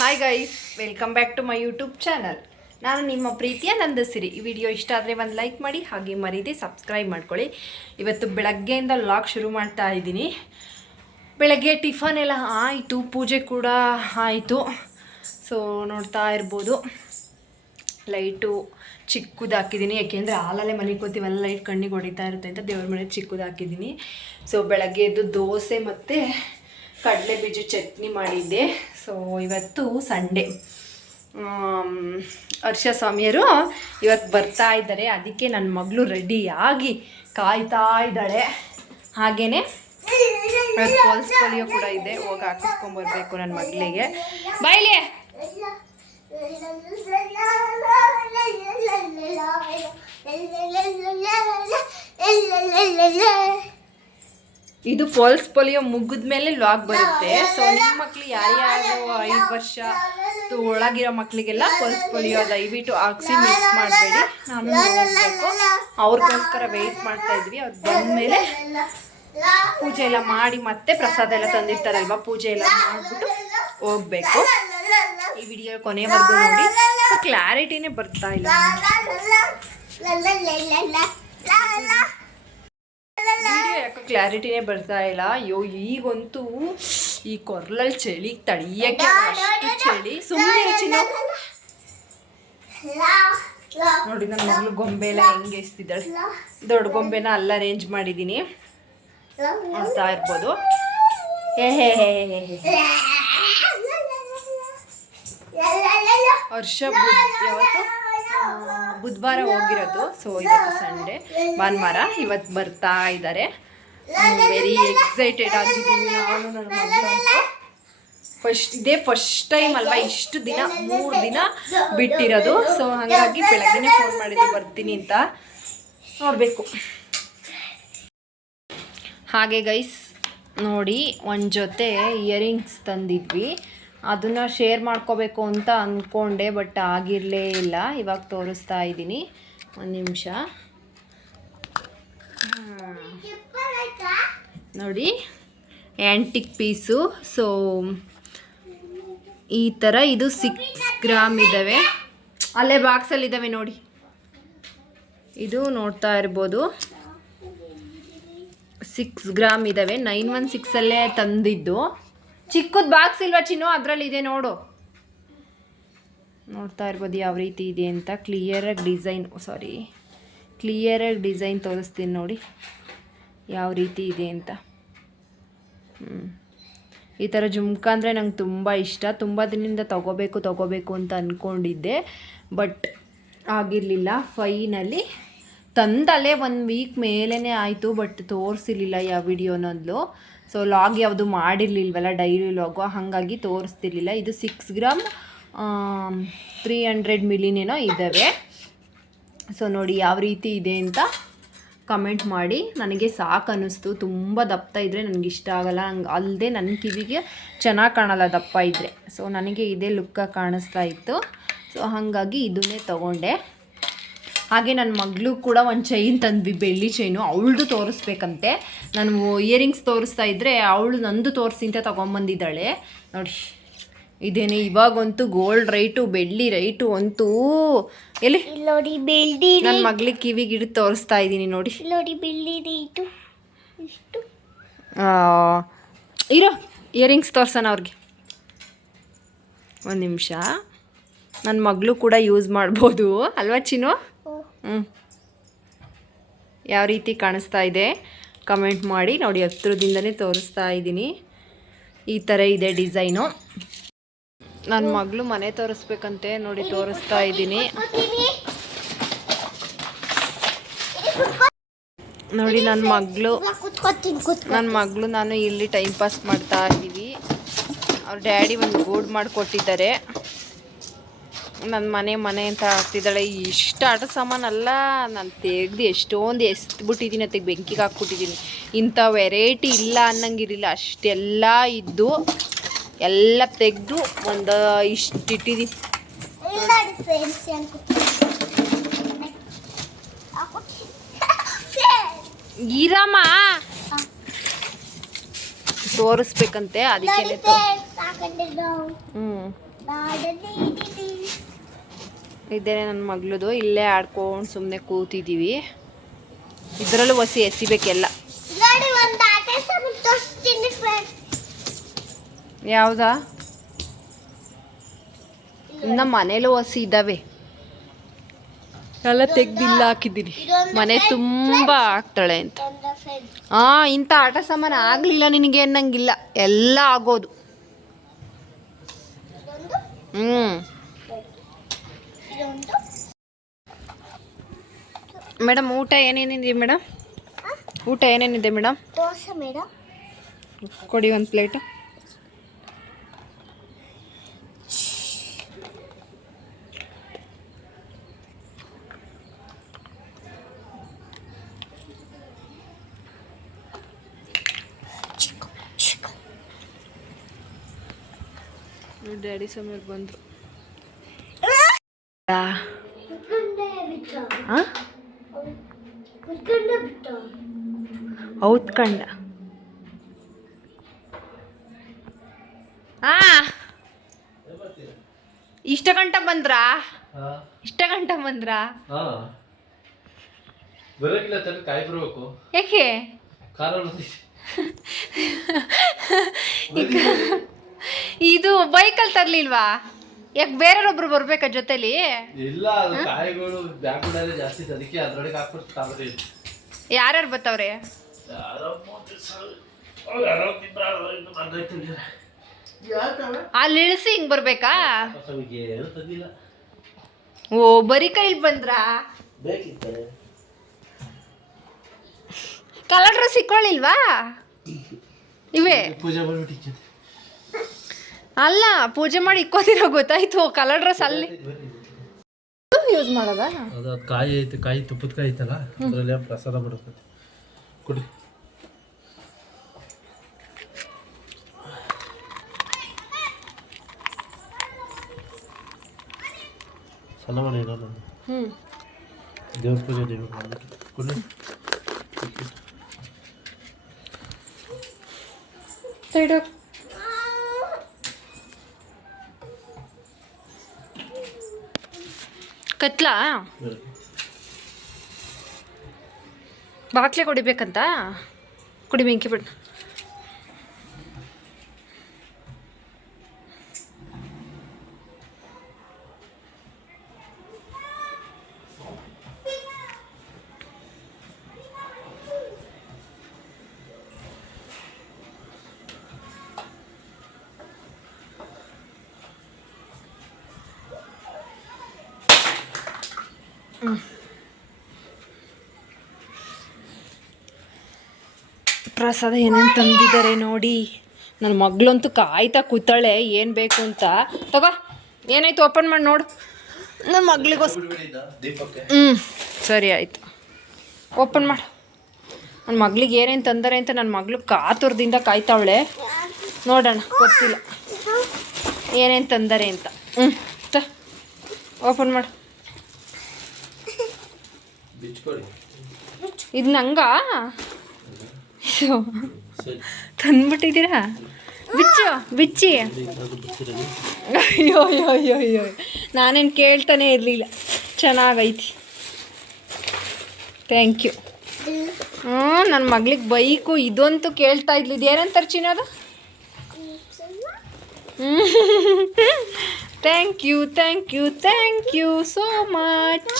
Hi guys, welcome back to my YouTube channel. ನಾನು ನಿಮ್ಮ ಪ್ರೀತಿಯ ನಂದಸಿರಿ. ಈ ವಿಡಿಯೋ ಇಷ್ಟ ಆದರೆ ಒಂದು ಲೈಕ್ ಮಾಡಿ, ಹಾಗೆ ಮರೀದೆ ಸಬ್ಸ್ಕ್ರೈಬ್ ಮಾಡ್ಕೊಳ್ಳಿ. ಇವತ್ತು ಬೆಳಗ್ಗೆಯಿಂದ ವ್ಲಾಗ್ ಶುರು ಮಾಡ್ತಾ ಇದ್ದೀನಿ. ಬೆಳಗ್ಗೆ ಟಿಫನ್ ಎಲ್ಲ ಆಯಿತು, ಪೂಜೆ ಕೂಡ ಆಯಿತು. ಸೊ ನೋಡ್ತಾ ಇರ್ಬೋದು, ಲೈಟು ಚಿಕ್ಕದು ಹಾಕಿದ್ದೀನಿ. ಯಾಕೆಂದರೆ ಹಾಲಲ್ಲೇ ಮನೆ ಕೂತೀವೆಲ್ಲ ಲೈಟ್ ಕಣ್ಣಿಗೆ ಹೊಡಿತಾ ಇರುತ್ತೆ ಅಂತ ದೇವ್ರ ಮನೆ ಚಿಕ್ಕದು ಹಾಕಿದ್ದೀನಿ. ಸೊ ಬೆಳಗ್ಗೆ ಎದ್ದು ದೋಸೆ ಮತ್ತು ಕಡಲೆ ಬೀಜ ಚಟ್ನಿ ಮಾಡಿದ್ದೆ. ಸೊ ಇವತ್ತು ಸಂಡೇ, ಹರ್ಷ ಸ್ವಾಮಿಯರು ಇವತ್ತು ಬರ್ತಾ ಇದ್ದಾರೆ. ಅದಕ್ಕೆ ನನ್ನ ಮಗಳು ರೆಡಿಯಾಗಿ ಕಾಯ್ತಾ ಇದ್ದಾಳೆ. ಹಾಗೆಯೇ ಪಲ್ಸ್ ಪೋಲಿಯೋ ಕೂಡ ಇದೆ, ಹೋಗಿ ಹಾಕಿಸ್ಕೊಂಬರ್ಬೇಕು ನನ್ನ ಮಗಳಿಗೆ. ಬಾಯ್ಲಿ ಇದು ಪಲ್ಸ್ ಪೋಲಿಯೋ ಮುಗಿದ ಮೇಲೆ ಲಾಗ್ ಬರುತ್ತೆ. ಸೊ ನಿಮ್ಮ ಮಕ್ಳು ಯಾರ್ಯಾರು 5 ವರ್ಷ ಒಳಗಿರೋ ಮಕ್ಕಳಿಗೆಲ್ಲ ಪಲ್ಸ್ ಪೋಲಿಯೋ ದಯವಿಟ್ಟು ಹಾಕ್ಸಿ ಮಿಸ್ ಮಾಡಬೇಡಿ. ನಾನು ಹೋಗ್ಬೇಕು, ಅವ್ರಿಗೋಸ್ಕರ ವೆಯ್ಟ್ ಮಾಡ್ತಾ ಇದ್ವಿ. ಅವ್ರು ಬಂದಮೇಲೆ ಪೂಜೆ ಎಲ್ಲ ಮಾಡಿ ಮತ್ತೆ ಪ್ರಸಾದ ಎಲ್ಲ ತಂದಿರ್ತಾರಲ್ವ, ಪೂಜೆ ಎಲ್ಲ ಮಾಡಿಬಿಟ್ಟು ಹೋಗ್ಬೇಕು. ಈ ವಿಡಿಯೋ ಕೊನೆಯವರೆಗೂ ನೋಡಿ. ಕ್ಲಾರಿಟಿನೇ ಬರ್ತಾ ಇಲ್ಲ, ವಿಡಿಯೋ ಯಾಕೋ ಕ್ಲಾರಿಟಿನೇ ಬರ್ತಾ ಇಲ್ಲ. ಅಯ್ಯೋ, ಈಗಂತೂ ಈ ಕೊರ್ಲಲ್ಲಿ ಚಳಿ ತಡಿಯಕ್ಕೆ ಅಷ್ಟು ಚಳಿ. ಸುಮ್ಮನೆ ನೋಡಿ ನನ್ನ ಮಗಳು ಗೊಂಬೆ ಎಲ್ಲ ಹೆಂಗೆ ಎಸ್ತಿದ್ದಾಳೆ. ದೊಡ್ಡ ಗೊಂಬೆನ ಅಲ್ಲ ಅರೇಂಜ್ ಮಾಡಿದ್ದೀನಿ, ನೋಡ್ತಾ ಇರ್ಬೋದು. ವರ್ಷ ಯಾವತ್ತು ಬುಧವಾರ ಹೋಗಿರೋದು. ಸೊ ಇವತ್ತು ಸಂಡೇ, ಭಾನುವಾರ ಇವತ್ತು ಬರ್ತಾ ಇದ್ದಾರೆ. ವೆರಿ ಎಕ್ಸೈಟೆಡ್ ಆಗಿದ್ದೀನಿ ನಾನು, ನನ್ನ ಮಗಳಂತೂ. ಫಸ್ಟ್ ಟೈಮ್ ಅಲ್ವಾ, ಇಷ್ಟು ದಿನ 3 ದಿನ ಬಿಟ್ಟಿರೋದು. ಸೊ ಹಾಗಾಗಿ ಬೆಳಗ್ಗೆನೇ ಫೋನ್ ಮಾಡಿದ್ದೆ ಬರ್ತೀನಿ ಅಂತ. ನೋಡಬೇಕು. ಹಾಗೆ ಗೈಸ್ ನೋಡಿ, ಒಂದು ಜೊತೆ ಇಯರಿಂಗ್ಸ್ ತಂದಿದ್ವಿ. ಅದನ್ನು ಶೇರ್ ಮಾಡ್ಕೋಬೇಕು ಅಂತ ಅಂದ್ಕೊಂಡೆ, ಬಟ್ ಆಗಿರಲೇ ಇಲ್ಲ. ಇವಾಗ ತೋರಿಸ್ತಾ ಇದ್ದೀನಿ, ಒಂದು ನಿಮಿಷ ನೋಡಿ. Antique piece. ಸೊ ಈ ಥರ ಇದು 6 ಗ್ರಾಮ್ ಇದ್ದಾವೆ. ಅಲ್ಲೇ ಬಾಕ್ಸಲ್ಲಿದ್ದಾವೆ ನೋಡಿ. ಇದು ನೋಡ್ತಾ ಇರ್ಬೋದು, 6 ಗ್ರಾಮ್ ಇದ್ದಾವೆ. 916ಅಲ್ಲೇ ತಂದಿದ್ದು. ಚಿಕ್ಕದು ಬಾಕ್ಸ್ ಇಲ್ವಾ ಚಿನ್ನು, ಅದರಲ್ಲಿದೆ ನೋಡು. ನೋಡ್ತಾ ಇರ್ಬೋದು ಯಾವ ರೀತಿ ಇದೆ ಅಂತ. ಕ್ಲಿಯರಾಗಿ ಡಿಸೈನ್ ತೋರಿಸ್ತೀನಿ ನೋಡಿ ಯಾವ ರೀತಿ ಇದೆ ಅಂತ. ಈ ಥರ ಜುಮ್ಕ ಅಂದರೆ ನಂಗೆ ತುಂಬ ಇಷ್ಟ. ತುಂಬ ದಿನದಿಂದ ತಗೋಬೇಕು ಅಂತ ಅಂದ್ಕೊಂಡಿದ್ದೆ, ಬಟ್ ಆಗಿರಲಿಲ್ಲ. ಫೈನಲಿ ತಂದಲ್ಲೇ 1 ವೀಕ್ ಮೇಲೇ ಆಯಿತು, ಬಟ್ ತೋರಿಸಿರ್ಲಿಲ್ಲ ಯಾವ ವಿಡಿಯೋನಲ್ಲೂ. ಸೊ ಲಾಗ್ ಯಾವುದು ಮಾಡಿರಲಿಲ್ವಲ್ಲ, ಡೈಲಿ ಲಾಗು, ಹಾಗಾಗಿ ತೋರಿಸ್ತಿರ್ಲಿಲ್ಲ. ಇದು 6 ಗ್ರಾಮ್ 300 ಮಿಲಿನೇನೋ ಇದ್ದಾವೆ. ಸೊ ನೋಡಿ ಯಾವ ರೀತಿ ಇದೆ ಅಂತ ಕಮೆಂಟ್ ಮಾಡಿ. ನನಗೆ ಸಾಕು ಅನ್ನಿಸ್ತು. ತುಂಬ ದಪ್ಪ ಇದ್ದರೆ ನನಗಿಷ್ಟ ಆಗಲ್ಲ, ಅಲ್ಲದೆ ನನ್ನ ಕಿವಿಗೆ ಚೆನ್ನಾಗಿ ಕಾಣಲ್ಲ ದಪ್ಪ ಇದ್ದರೆ. ಸೊ ನನಗೆ ಇದೇ ಲುಕ್ಕಾಗಿ ಕಾಣಿಸ್ತಾ ಇತ್ತು. ಸೊ ಹಾಗಾಗಿ ಇದನ್ನೇ ತೊಗೊಂಡೆ. ಹಾಗೆ ನನ್ನ ಮಗಳು ಕೂಡ ಒಂದು ಚೈನ್ ತಂದ್ವಿ, ಬೆಳ್ಳಿ ಚೈನು. ಅವಳದು ತೋರಿಸ್ಬೇಕಂತೆ. ನಾನು ಇಯರಿಂಗ್ಸ್ ತೋರಿಸ್ತಾ ಇದ್ದರೆ ಅವಳು ನಂದು ತೋರಿಸಿ ಅಂತ ತೊಗೊಂಬಂದಿದ್ದಾಳೆ ನೋಡಿ. ಇದೇನೆ ಇವಾಗಂತೂ ಗೋಲ್ಡ್ ರೈಟು, ಬೆಳ್ಳಿ ರೈಟು ಅಂತೂ ಎಲ್ಲಿ ನೋಡಿ. ಬೆಳ್ಳಿ ನನ್ನ ಮಗಳಿಗೆ ಕಿವಿಗೆ ಹಿಡಿದು ತೋರಿಸ್ತಾ ಇದ್ದೀನಿ ನೋಡಿ. ನೋಡಿ ಬೆಳ್ಳಿ ರೈಟು ಇಷ್ಟು. ಇರೋ ಇಯರಿಂಗ್ಸ್ ತೋರ್ಸೋಣ ಅವ್ರಿಗೆ, ಒಂದು ನಿಮಿಷ. ನನ್ನ ಮಗಳು ಕೂಡ ಯೂಸ್ ಮಾಡ್ಬೋದು ಅಲ್ವಾ ಚಿನ್ನು? ಯಾವ ರೀತಿ ಕಾಣಿಸ್ತಾ ಇದೆ ಕಮೆಂಟ್ ಮಾಡಿ ನೋಡಿ. ಹತ್ರದಿಂದನೇ ತೋರಿಸ್ತಾ ಇದ್ದೀನಿ. ಈ ಥರ ಇದೆ ಡಿಸೈನು. ನನ್ನ ಮಗಳು ಮನೆ ತೋರಿಸ್ಬೇಕಂತೆ ನೋಡಿ, ತೋರಿಸ್ತಾ ಇದ್ದೀನಿ ನೋಡಿ. ನನ್ನ ಮಗಳು ನಾನು ಇಲ್ಲಿ ಟೈಮ್ ಪಾಸ್ ಮಾಡ್ತಾ ಇದ್ದೀವಿ. ಅವ್ರ ಡ್ಯಾಡಿ ಒಂದು ಗೂಡು ಮಾಡಿಕೊಟ್ಟಿದ್ದಾರೆ. ನನ್ನ ಮನೆ ಅಂತ ಆಗ್ತಿದ್ದಾಳೆ. ಇಷ್ಟು ಆಟ ಸಾಮಾನಲ್ಲ, ನಾನು ತೆಗ್ದು ಎಷ್ಟೊಂದು ಎಸ್ಬಿಟ್ಟಿದ್ದೀನಿ, ಅದಕ್ಕೆ ಬೆಂಕಿಗೆ ಹಾಕ್ಬಿಟ್ಟಿದ್ದೀನಿ. ಇಂಥ ವೆರೈಟಿ ಇಲ್ಲ ಅನ್ನಂಗಿರಲಿಲ್ಲ, ಅಷ್ಟೆಲ್ಲ ಇದ್ದು ಎಲ್ಲ ತೆಗೆದು ಒಂದು ಇಷ್ಟು ಇಟ್ಟಿದ್ದೀನಿ. ಈರಮ್ಮ ತೋರಿಸ್ಬೇಕಂತೆ, ಅದಕ್ಕೆ ಇದ್ದೇನೆ ನನ್ನ ಮಗಳದು. ಇಲ್ಲೇ ಆಡ್ಕೊಂಡು ಸುಮ್ಮನೆ ಕೂತಿದ್ದೀವಿ. ಇದರಲ್ಲೂ ಹೊಸಿ ಎಸಿಬೇಕೆಲ್ಲ. ಯಾವುದಾ? ನಮ್ಮ ಮನೇಲೂ ಹೊಸಿ ಇದ್ದಾವೆ, ಎಲ್ಲ ತೆಗ್ದಿಲ್ಲ ಹಾಕಿದ್ದೀನಿ. ಮನೆ ತುಂಬ ಆಗ್ತಾಳೆ ಅಂತ. ಇಂಥ ಆಟ ಸಾಮಾನು ಆಗಲಿಲ್ಲ ನಿನಗೆ ಅನ್ನಂಗಿಲ್ಲ, ಎಲ್ಲ ಆಗೋದು. ಮೇಡಮ್ ಊಟ ಏನೇನಿದೆ ಮೇಡಮ್? ಊಟ ಏನೇನಿದೆ ಮೇಡಮ್? ದೋಸೆ ಮೇಡಮ್. ಕೊಡಿ ಒಂದು ಪ್ಲೇಟು. ಡ್ಯಾಡಿ ಸಮೀರ್ ಬಂದರು. ಔತ್ಕಂಡ. ಇಷ್ಟ ಗಂಟ ಬಂದ್ರಾ? ಇಷ್ಟ ಗಂಟ ಬಂದ್ರಾ? ಯಾಕೆ? ಇದು ಬೈಕಲ್ಲಿ ತರ್ಲಿಲ್ವಾ? ಯಾಕೆ ಬೇರೆಯವ್ರೊಬ್ರು ಬರ್ಬೇಕಾ ಜೊತೆಲಿ? ಇಲ್ಲ, ಕಾಯಿಗಳು ಬ್ಯಾಗ್ಗಳಲ್ಲಿ ಜಾಸ್ತಿ ಅದಕ್ಕೆ ಅದ್ರೊಳಗೆ ಹಾಕ್ಬಿಟ್ಟು ಯಾರ್ಯಾರು ಬರ್ತಾವ್ರೆ? ಅಲ್ಲಿ ಇಳಿಸಿ ಹಿಂಗ್ ಬರ್ಬೇಕಾ? ಓ, ಬರೀ ಕೈಲಿ ಬಂದ್ರಾ? ಕಲರ್ ಡ್ರೆಸ್ ಇಕ್ಕೊಳ್ಳಿಲ್ವಾ? ಇವೇ ಪೂಜೆ ಮಾಡ್ಬಿಟ್ಟು ಅಲ್ಲ, ಪೂಜೆ ಮಾಡಿ ಇಕ್ಕೋದಿರೋ ಗೊತ್ತಾಯ್ತು. ಕಲರ್ ಡ್ರೆಸ್ ಅಲ್ಲಿ ಯೂಸ್ ಮಾಡೋದಾ? ಅದು ಕಾಯಿ ಐತೆ, ಕಾಯಿ ತುಪ್ಪದ ಕಾಯಿ ಐತಲ್ಲ, ಅದರಲ್ಲಿ ಪ್ರಸಾದ ಬರುತ್ತೆ. ಕೊಡಿ. ಸಣ್ಣ ಮನೆ ದೇವ್ರ ಪೂಜೆ ಕೊಡಿ. ಸೈಡ್ ಕತ್ಲಾ ಬಾಕ್ಲೆ ಕೊಡಿಬೇಕಂತ ಕುಡಿ ಬೆಂಕಿ ಬಿಡು. ಪ್ರಸಾದ ಏನೇನು ತಂದಿದ್ದಾರೆ ನೋಡಿ. ನನ್ನ ಮಗಳಂತೂ ಕಾಯ್ತಾ ಕೂತಾಳೆ ಏನು ಬೇಕು ಅಂತ. ತಗೋ, ಏನಾಯ್ತು ಓಪನ್ ಮಾಡಿ ನೋಡು. ನನ್ನ ಮಗಳಿಗೋಸ್ಕರ. ಸರಿ ಆಯಿತು, ಓಪನ್ ಮಾಡು. ನನ್ನ ಮಗಳಿಗೆ ಏನೇನು ತಂದರೆ ಅಂತ ನನ್ನ ಮಗಳು ಕಾತುರದಿಂದ ಕಾಯ್ತಾವಳೆ. ನೋಡೋಣ, ಗೊತ್ತಿಲ್ಲ ಏನೇನು ತಂದರೆ ಅಂತ. ಓಪನ್ ಮಾಡು. ಇದು ನಂಗ ತಂದ್ಬಿಟ್ಟಿದ್ದೀರಾ? ಬಿಚ್ಚಿ. ಅಯ್ಯೋ ಅಯ್ಯೋ ಅಯ್ಯೋ ಅಯ್ಯೋ, ನಾನೇನು ಕೇಳ್ತಾನೆ ಇರಲಿಲ್ಲ. ಚೆನ್ನಾಗೈತಿ, ಥ್ಯಾಂಕ್ ಯು. ನನ್ನ ಮಗಳಿಗೆ ಬೈಕು ಇದಂತೂ ಕೇಳ್ತಾ ಇದ್ಲಿದ್ದು. ಏನಂತಾರೆ ಚಿನ್ನದು? Thank you thank you thank you so much.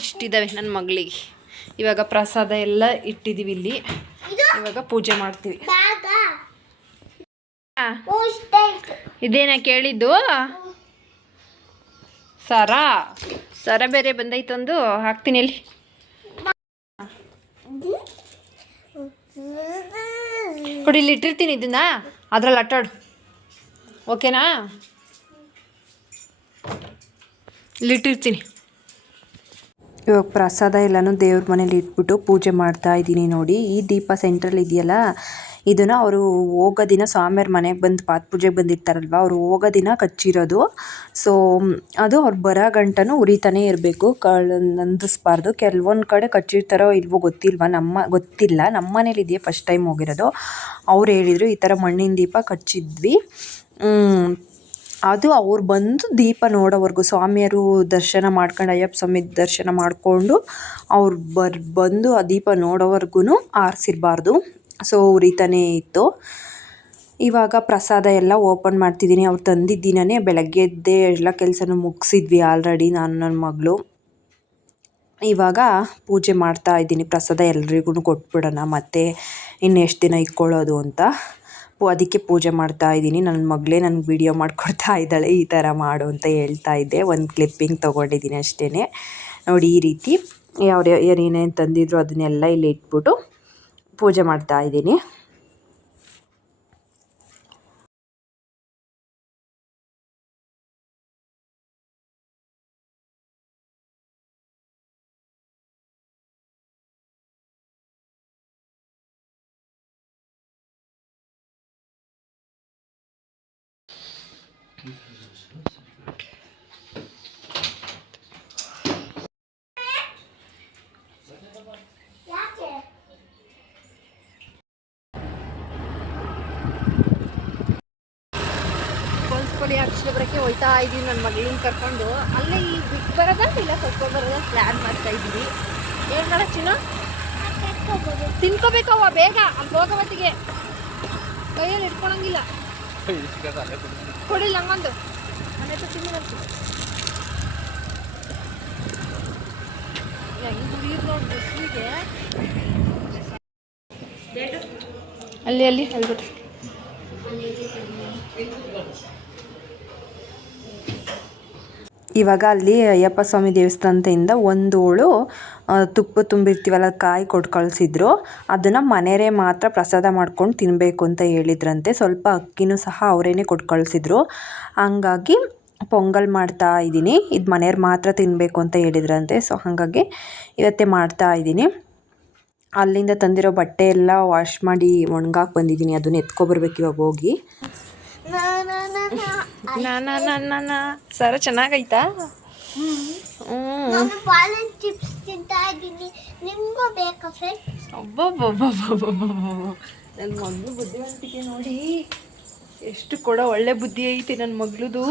ಇಷ್ಟಿದ್ದಾವೆ ನನ್ನ ಮಗಳಿಗೆ. ಇವಾಗ ಪ್ರಸಾದ ಎಲ್ಲ ಇಟ್ಟಿದ್ದೀವಿ ಇಲ್ಲಿ. ಇವಾಗ ಪೂಜೆ ಮಾಡ್ತೀವಿ. ಇದೇನಾ ಕೇಳಿದ್ದು? ಸರ ಬೇರೆ ಬಂದೈತೊಂದು, ಹಾಕ್ತೀನಿ ಇಲ್ಲಿ. ಕೊಡಿ, ಇಲ್ಲಿ ಇಟ್ಟಿರ್ತೀನಿ ಇದನ್ನ, ಅದ್ರಲ್ಲಿ ಆಟಾಡು. ಓಕೆನಾ? ಇಲ್ಲಿಟ್ಟಿರ್ತೀನಿ. ಇವಾಗ ಪ್ರಸಾದ ಎಲ್ಲನೂ ದೇವ್ರ ಮನೇಲಿ ಇಟ್ಬಿಟ್ಟು ಪೂಜೆ ಮಾಡ್ತಾ ಇದ್ದೀನಿ ನೋಡಿ. ಈ ದೀಪ ಸೆಂಟ್ರಲ್ಲಿ ಇದೆಯಲ್ಲ, ಇದನ್ನು ಅವರು ಹೋಗೋ ದಿನ ಸ್ವಾಮಿಯವ್ರ ಮನೆಗೆ ಬಂದು ಪಾದ ಪೂಜೆಗೆ ಬಂದಿರ್ತಾರಲ್ವ, ಅವರು ಹೋಗೋ ದಿನ ಕಚ್ಚಿರೋದು. ಸೊ ಅದು ಅವ್ರು ಬರೋ ಗಂಟನೂ ಉರಿತಾನೇ ಇರಬೇಕು, ನಂದಿಸ್ಬಾರ್ದು. ಕೆಲವೊಂದು ಕಡೆ ಕಚ್ಚಿರ್ತಾರೋ ಇಲ್ವೋ ಗೊತ್ತಿಲ್ಲ, ನಮ್ಮ ಮನೇಲಿ ಇದೆಯಾ ಫಸ್ಟ್ ಟೈಮ್ ಹೋಗಿರೋದು. ಅವ್ರು ಹೇಳಿದರು ಈ ಥರ ಮಣ್ಣಿನ ದೀಪ ಕಚ್ಚಿದ್ವಿ. ಅದು ಅವ್ರು ಬಂದು ದೀಪ ನೋಡೋವರೆಗೂ ಸ್ವಾಮಿಯರು ದರ್ಶನ ಮಾಡ್ಕೊಂಡು ಅಯ್ಯಪ್ಪ ಸ್ವಾಮಿ ದರ್ಶನ ಮಾಡಿಕೊಂಡು ಅವ್ರು ಬಂದು ಆ ದೀಪ ನೋಡೋವರೆಗೂ ಆರಿಸಿರಬಾರ್ದು. ಸೊ ಉರಿತಾನೇ ಇತ್ತು. ಇವಾಗ ಪ್ರಸಾದ ಎಲ್ಲ ಓಪನ್ ಮಾಡ್ತಿದ್ದೀನಿ. ಅವ್ರು ತಂದಿದ್ದ ದಿನವೇ ಬೆಳಗ್ಗೆ ಎದ್ದೇ ಎಲ್ಲ ಕೆಲಸನೂ ಮುಗಿಸಿದ್ವಿ ಆಲ್ರೆಡಿ ನಾನು ನನ್ನ ಮಗಳು. ಇವಾಗ ಪೂಜೆ ಮಾಡ್ತಾ ಇದ್ದೀನಿ. ಪ್ರಸಾದ ಎಲ್ರಿಗೂ ಕೊಟ್ಬಿಡೋಣ, ಮತ್ತು ಇನ್ನೆಷ್ಟು ದಿನ ಇಟ್ಕೊಳ್ಳೋದು ಅಂತ ಅದಕ್ಕೆ ಪೂಜೆ ಮಾಡ್ತಾ ಇದ್ದೀನಿ. ನನ್ನ ಮಗಳೇ ನನಗೆ ವೀಡಿಯೋ ಮಾಡಿಕೊಡ್ತಾ ಇದ್ದಾಳೆ, ಈ ಥರ ಮಾಡು ಅಂತ ಹೇಳ್ತಾ ಇದ್ದೆ. ಒಂದು ಕ್ಲಿಪ್ಪಿಂಗ್ ತೊಗೊಂಡಿದ್ದೀನಿ ಅಷ್ಟೇ. ನೋಡಿ ಈ ರೀತಿ ಯಾರು ಏನೇನು ತಂದಿದ್ರು ಅದನ್ನೆಲ್ಲ ಇಲ್ಲಿ ಇಟ್ಬಿಟ್ಟು ಪೂಜೆ ಮಾಡ್ತಾ ಇದ್ದೀನಿ. ಅಕ್ಷರ ಬರೋಕ್ಕೆ ಹೋಯ್ತಾ ಇದ್ದೀವಿ ನನ್ನ ಮಗಳನ್ನ ಕರ್ಕೊಂಡು. ಅಲ್ಲೇ ಈ ಬಿಟ್ಟು ಬರೋದ ಇಲ್ಲ ಕರ್ಕೊಂಡು ಬರೋದ ಪ್ಲ್ಯಾನ್ ಮಾಡ್ತಾ ಇದ್ದೀವಿ. ಏನು ಮಾಡ ಚಿನ್ನ ತಿನ್ಕೋಬೇಕವ್ವ ಬೇಗ, ಅಲ್ಲಿ ಹೋಗೋ ಹೊತ್ತಿಗೆ ಕೈಯಲ್ಲಿ ಇಟ್ಕೊಳಂಗಿಲ್ಲ. ಕೊಡಿಲ್ಲ ಹಂಗಂದು ಮನೆ ಹತ್ರ ತಿನ್ನೋದು ಹೆಂಗೆ ಹುಡುಗಿರು ನೋಡಿ ಬಸ್ಸಿಗೆ ಅಲ್ಲಿ ಹೇಳ್ಬಿಟ್ಟು ಇವಾಗ ಅಲ್ಲಿ ಅಯ್ಯಪ್ಪ ಸ್ವಾಮಿ ದೇವಸ್ಥಾನದಿಂದ ಒಂದೋಳು ತುಪ್ಪ ತುಂಬಿರ್ತೀವಲ್ಲ ಕಾಯಿ ಕೊಟ್ಟು ಕಳಿಸಿದ್ರು. ಅದನ್ನು ಮನೆಯವರೇ ಮಾತ್ರ ಪ್ರಸಾದ ಮಾಡ್ಕೊಂಡು ತಿನ್ನಬೇಕು ಅಂತ ಹೇಳಿದ್ರಂತೆ. ಸ್ವಲ್ಪ ಅಕ್ಕಿನೂ ಸಹ ಅವರೇನೆ ಕೊಟ್ಟು ಕಳಿಸಿದ್ರು. ಹಂಗಾಗಿ ಪೊಂಗಲ್ ಮಾಡ್ತಾ ಇದ್ದೀನಿ. ಇದು ಮನೆಯವ್ರು ಮಾತ್ರ ತಿನ್ನಬೇಕು ಅಂತ ಹೇಳಿದ್ರಂತೆ. ಸೊ ಹಾಗಾಗಿ ಇವತ್ತೇ ಮಾಡ್ತಾ ಇದ್ದೀನಿ. ಅಲ್ಲಿಂದ ತಂದಿರೋ ಬಟ್ಟೆ ಎಲ್ಲ ವಾಶ್ ಮಾಡಿ ಒಣಗಾಕಿ ಬಂದಿದ್ದೀನಿ. ಅದನ್ನು ಎತ್ಕೊಬರ್ಬೇಕು ಇವಾಗ ಹೋಗಿ. ಸರ ಚೆನ್ನಾಗೈತಾ? ನಾನು ಬಾಳೆಹಣ್ಣು ಚಿಪ್ಸ್ ತಿಂತಾ ಇದ್ದೀನಿ. ನಿಮಗೂ ಬೇಕಾ ಫ್ರೆಂಡ್ಸ್? ನನ್ನ ಮಗಳು ಬುದ್ಧಿವಂತಿಕೆ ನೋಡಿ ಎಷ್ಟು ಕೊಡೋ ಒಳ್ಳೆ ಬುದ್ಧಿ ಐತಿ ನನ್ನ ಮಗಳದು.